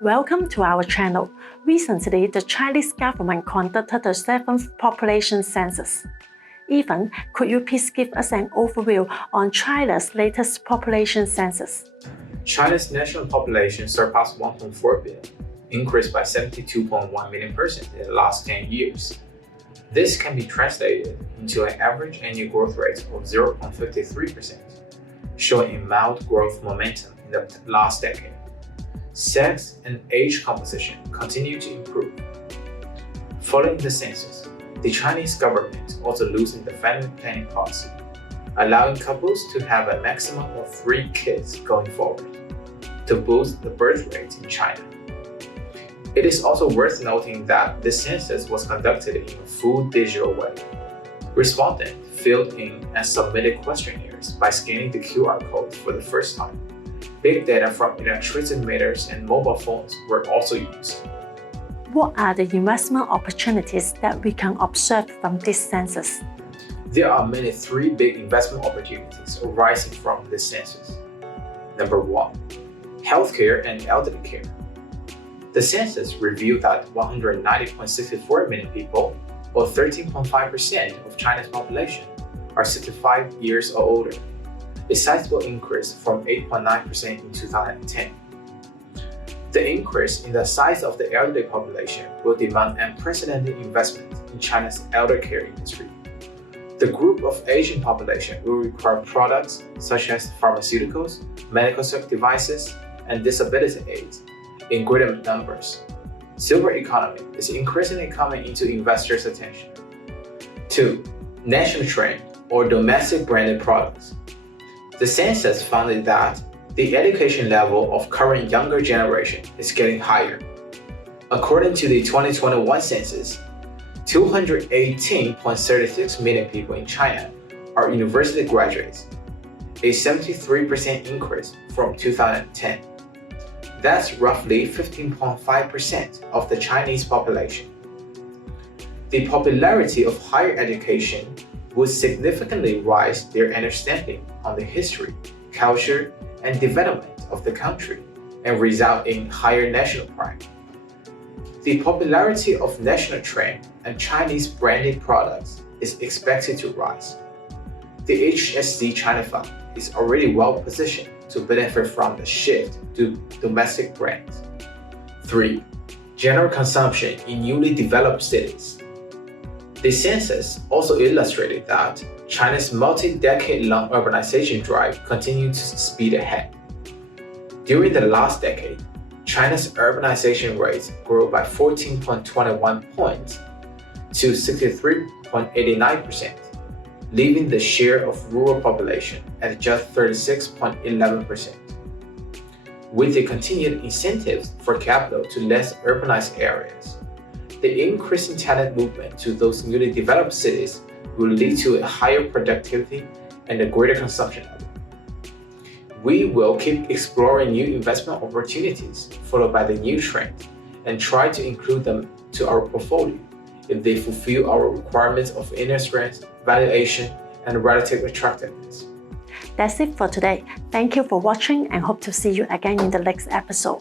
Welcome to our channel. Recently, the Chinese government conducted the 7th population census. Ethan, could you please give us an overview on China's latest population census? China's national population surpassed 1.4 billion, increased by 72.1 million persons in the last 10 years. This can be translated into an average annual growth rate of 0.53%, showing a mild growth momentum in the last decade. Sex and age composition continue to improve. Following the census, the Chinese government also loosened the family planning policy, allowing couples to have a maximum of 3 kids going forward, to boost the birth rate in China. It is also worth noting that the census was conducted in a full digital way. Respondents filled in and submitted questionnaires by scanning the QR code for the first time. Big data from electricity meters and mobile phones were also used. What are the investment opportunities that we can observe from this census? There are mainly 3 big investment opportunities arising from this census. Number 1. Healthcare and elderly care. The census revealed that 190.64 million people, or 13.5% of China's population, are 65 years or older, a sizable increase from 8.9% in 2010. The increase in the size of the elderly population will demand unprecedented investment in China's elder care industry. The group of aging population will require products such as pharmaceuticals, medical devices, and disability aids in greater numbers. Silver economy is increasingly coming into investors' attention. 2. National trend or domestic branded products. The census found that the education level of current younger generation is getting higher. According to the 2021 census, 218.36 million people in China are university graduates, a 73% increase from 2010. That's roughly 15.5% of the Chinese population. The popularity of higher education would significantly raise their understanding on the history, culture, and development of the country and result in higher national pride. The popularity of national trend and Chinese branded products is expected to rise. The HSC China Fund is already well positioned to benefit from the shift to domestic brands. 3. General consumption in newly developed cities. The census also illustrated that China's multi-decade-long urbanization drive continued to speed ahead. During the last decade, China's urbanization rate grew by 14.21 points to 63.89%, leaving the share of rural population at just 36.11%. With the continued incentives for capital to less urbanized areas, the increasing talent movement to those newly developed cities will lead to a higher productivity and a greater consumption level. We will keep exploring new investment opportunities followed by the new trend and try to include them to our portfolio if they fulfill our requirements of inner strength, valuation, and relative attractiveness. That's it for today. Thank you for watching and hope to see you again in the next episode.